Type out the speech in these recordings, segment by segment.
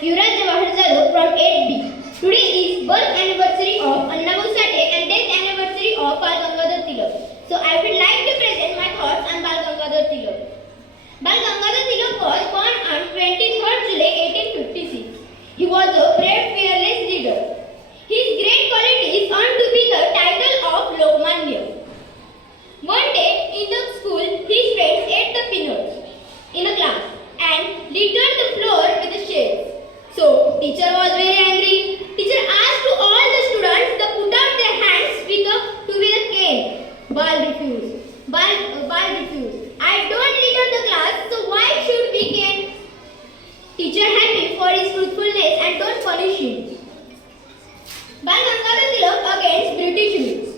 Yuvraj Jawahar from 8B. Today is birth anniversary of Annabu Sate and death anniversary of Bal Gangadhar Tilak. So I would like to present my thoughts on Bal Gangadhar Tilak. Bal Gangadhar Tilak was born on 23rd July 1856. He was a brave, fearless leader. His great qualities earned to be the teacher was very angry. Teacher asked to all the students to put out their hands with a, to with a cane. Bal refused. Bal uh, ball refused. I don't litter the class, so why should we cane? Teacher happy for his truthfulness and don't punish him. Bal Gangadhar Tilak against British rules.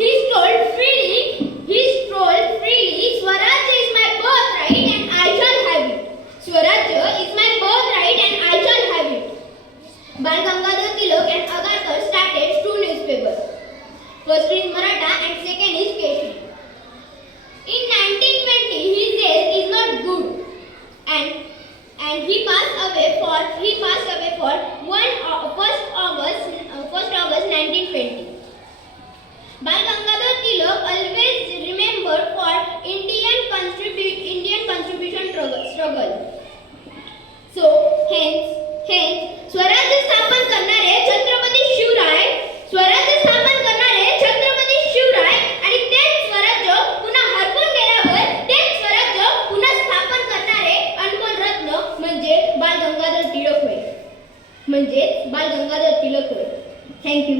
He told freely, he told freely, Swaraj is my birthright and I shall have it. Swaraj is my Bal Gangadhar Tilak and Agarkar started two newspapers. First is Maratha and second is Keshri. In 1920, his health is not good and and he passed away for he passed away for one Au- first August म्हणजे बाल गंगाधर टिळक होय thank you